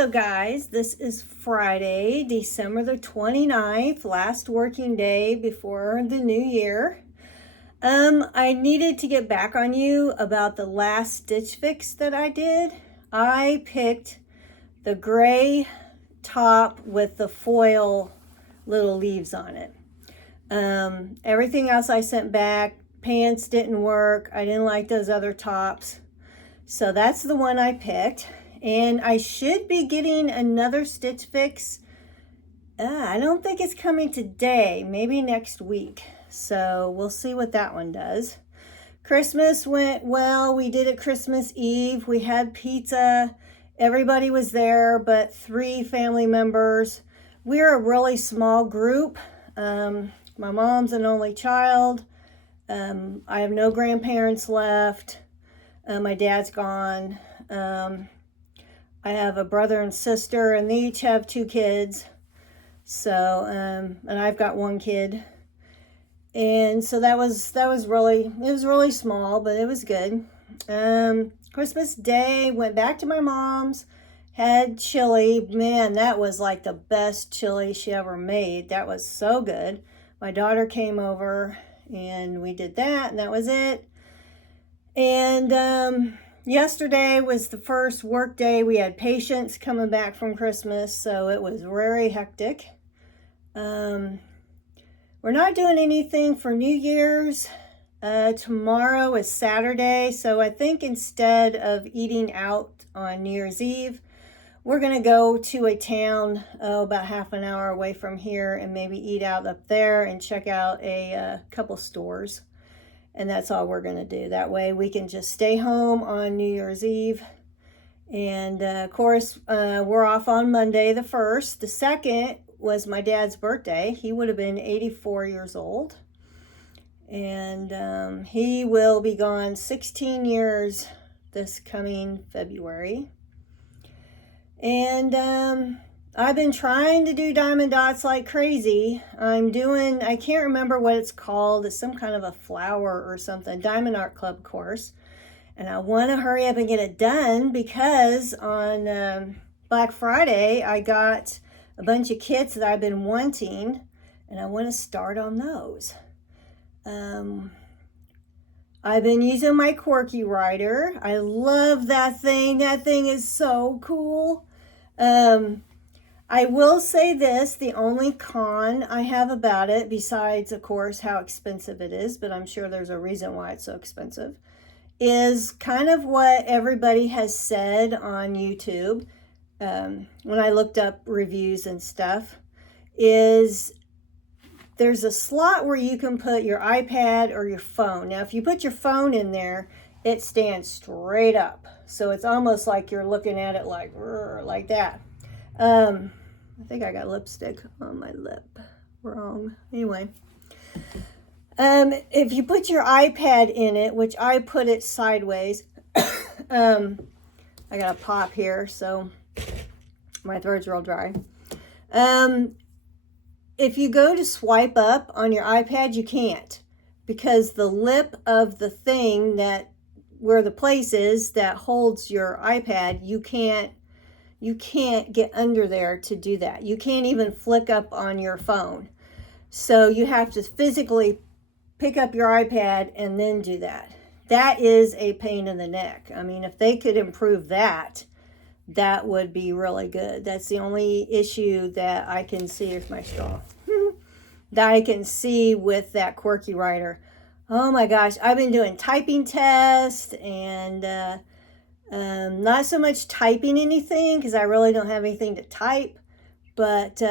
Hello guys, this is Friday, December the 29th, last working day before the new year. I needed to get back on you about the last stitch fix that I did. I picked the gray top with the foil little leaves on it. Everything else I sent back, pants didn't work. I didn't like those other tops. So that's the one I picked. And I should be getting another stitch fix. I don't think it's coming today, maybe next week. So we'll see what that one does. Christmas went well. We did it Christmas Eve. We had pizza. Everybody was there, but 3 family members. We're a really small group. My mom's an only child. I have no grandparents left. My dad's gone. I have a brother and sister, and they each have 2 kids. So, and I've got 1 kid. And so that was really small, but it was good. Christmas Day, went back to my mom's, had chili. Man, that was like the best chili she ever made. That was so good. My daughter came over, and we did that, and that was it. And, yesterday was the first work day. We had patients coming back from Christmas, so it was very hectic. We're not doing anything for New Year's. Tomorrow is Saturday, so I think instead of eating out on New Year's Eve, we're going to go to a town about half an hour away from here and maybe eat out up there and check out a couple stores. And that's all we're going to do. That way we can just stay home on New Year's Eve. And of course, we're off on Monday the 1st. The 2nd was my dad's birthday. He would have been 84 years old. And he will be gone 16 years this coming February. And I've been trying to do diamond dots like crazy. I can't remember what it's called. It's some kind of a flower or something. Diamond Art Club course. And I want to hurry up and get it done because on Black Friday, I got a bunch of kits that I've been wanting. And I want to start on those. I've been using my Quirky Writer. I love that thing. That thing is so cool. I will say this, the only con I have about it, besides, of course, how expensive it is, but I'm sure there's a reason why it's so expensive, is kind of what everybody has said on YouTube, when I looked up reviews and stuff, is there's a slot where you can put your iPad or your phone. Now, if you put your phone in there, it stands straight up. So it's almost like you're looking at it like that. I think I got lipstick on my lip. Wrong. Anyway. If you put your iPad in it, which I put it sideways, I got a pop here, so my throat's real dry. If you go to swipe up on your iPad, you can't, because the lip of the thing where the place is that holds your iPad, you can't get under there to do that. You can't even flick up on your phone. So you have to physically pick up your iPad and then do that. That is a pain in the neck. I mean, if they could improve that, that would be really good. That's the only issue that I can see with my straw. That I can see with that Quirky Writer. Oh my gosh, I've been doing typing tests and not so much typing anything because I really don't have anything to type. But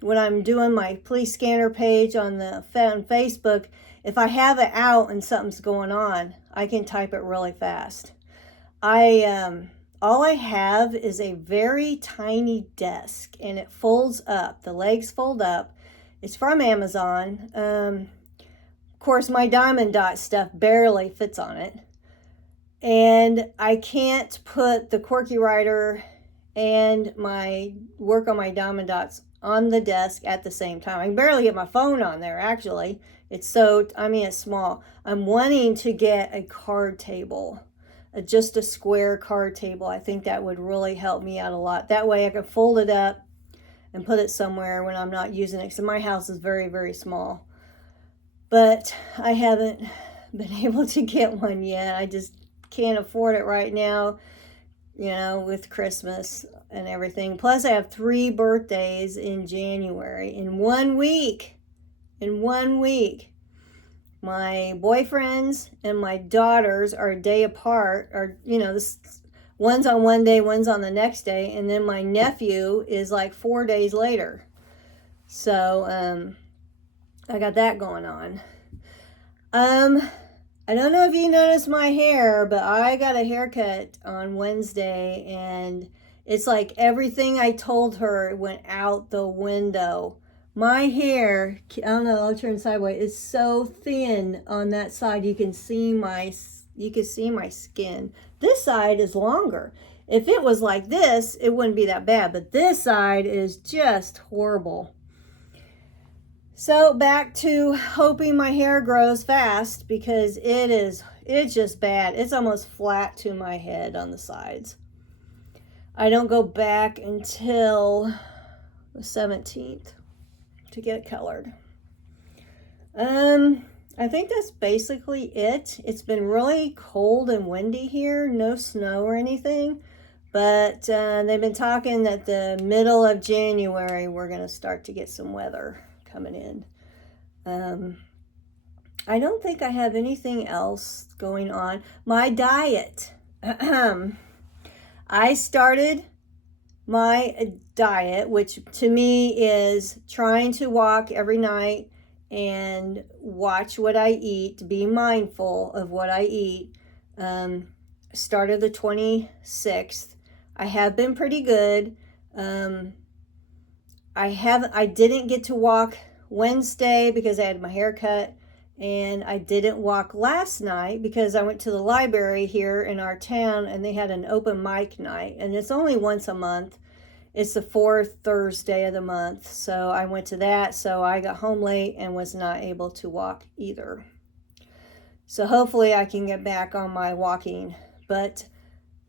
when I'm doing my police scanner page on Facebook, if I have it out and something's going on, I can type it really fast. All I have is a very tiny desk, and it folds up. The legs fold up. It's from Amazon. Of course, my diamond dot stuff barely fits on it. And I can't put the Quirky Writer and my work on my diamond dots on the desk at the same time. I can barely get my phone on there, actually. It's small. I'm wanting to get a card table. just a square card table. I think that would really help me out a lot. That way I can fold it up and put it somewhere when I'm not using it. So my house is very, very small. But I haven't been able to get one yet. I just can't afford it right now, you know, with Christmas and everything. Plus I have 3 birthdays in January in 1 week. In 1 week. My boyfriend's and my daughter's are a day apart, or, you know, this one's on one day, one's on the next day, and then my nephew is like 4 days later. So I got that going on. I don't know if you noticed my hair, but I got a haircut on Wednesday, and it's like everything I told her went out the window. My hair, I don't know, I'll turn sideways, is so thin on that side. You can see my skin. This side is longer. If it was like this, it wouldn't be that bad, but this side is just horrible. So back to hoping my hair grows fast, because it's just bad. It's almost flat to my head on the sides. I don't go back until the 17th to get colored. I think that's basically it. It's been really cold and windy here, no snow or anything, but they've been talking that the middle of January we're going to start to get some weather coming in. I don't think I have anything else going on. My diet. I started my diet, which to me is trying to walk every night and watch what I eat, be mindful of what I eat. Started the 26th. I have been pretty good. I didn't get to walk Wednesday because I had my hair cut, and I didn't walk last night because I went to the library here in our town and they had an open mic night, and it's only once a month. It's the 4th Thursday of the month, so I went to that. So I got home late and was not able to walk either. So hopefully I can get back on my walking. But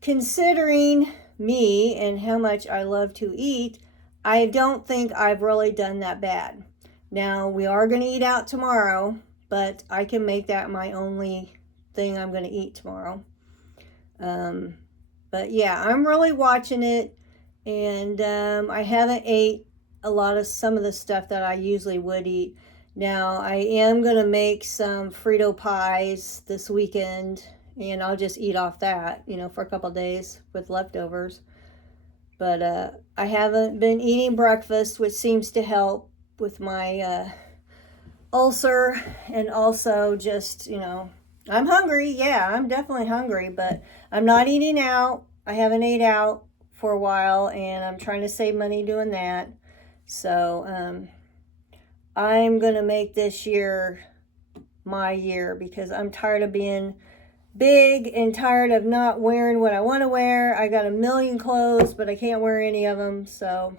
considering me and how much I love to eat, I don't think I've really done that bad. Now, we are going to eat out tomorrow, but I can make that my only thing I'm going to eat tomorrow. But yeah, I'm really watching it, and I haven't ate some of the stuff that I usually would eat. Now, I am going to make some Frito pies this weekend, and I'll just eat off that, you know, for a couple days with leftovers. But I haven't been eating breakfast, which seems to help with my ulcer, and also just, you know, I'm hungry. Yeah, I'm definitely hungry, but I'm not eating out. I haven't ate out for a while, and I'm trying to save money doing that. So I'm going to make this year my year, because I'm tired of being big and tired of not wearing what I want to wear. I got a million clothes, but I can't wear any of them. So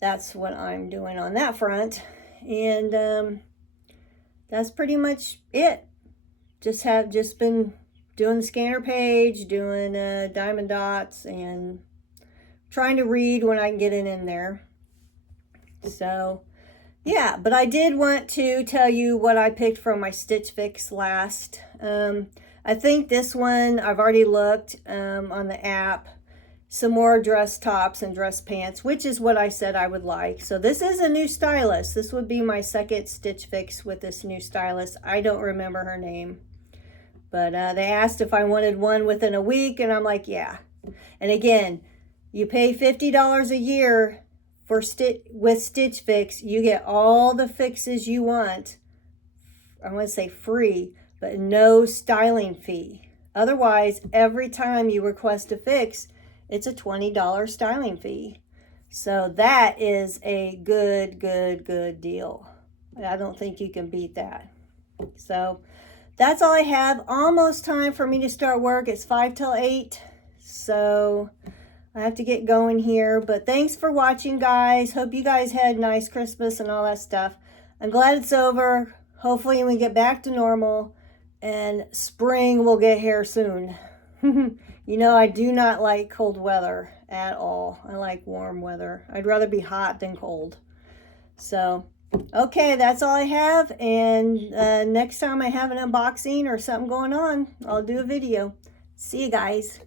that's what I'm doing on that front. And that's pretty much it. Just been doing the scanner page, doing diamond dots, and trying to read when I can get it in there. So yeah, but I did want to tell you what I picked from my Stitch Fix last. I think this one, I've already looked on the app. Some more dress tops and dress pants, which is what I said I would like. So this is a new stylist. This would be my second Stitch Fix with this new stylist. I don't remember her name. But they asked if I wanted one within a week, and I'm like, yeah. And again, you pay $50 a year with Stitch Fix. You get all the fixes you want. I want to say free, but no styling fee. Otherwise, every time you request a fix, it's a $20 styling fee. So that is a good deal. I don't think you can beat that. So that's all I have. Almost time for me to start work. It's 5 till 8. So I have to get going here. But thanks for watching, guys. Hope you guys had a nice Christmas and all that stuff. I'm glad it's over. Hopefully we get back to normal, and spring will get here soon. You know, I do not like cold weather at all. I like warm weather. I'd rather be hot than cold. So, okay, that's all I have. And next time I have an unboxing or something going on, I'll do a video. See you guys.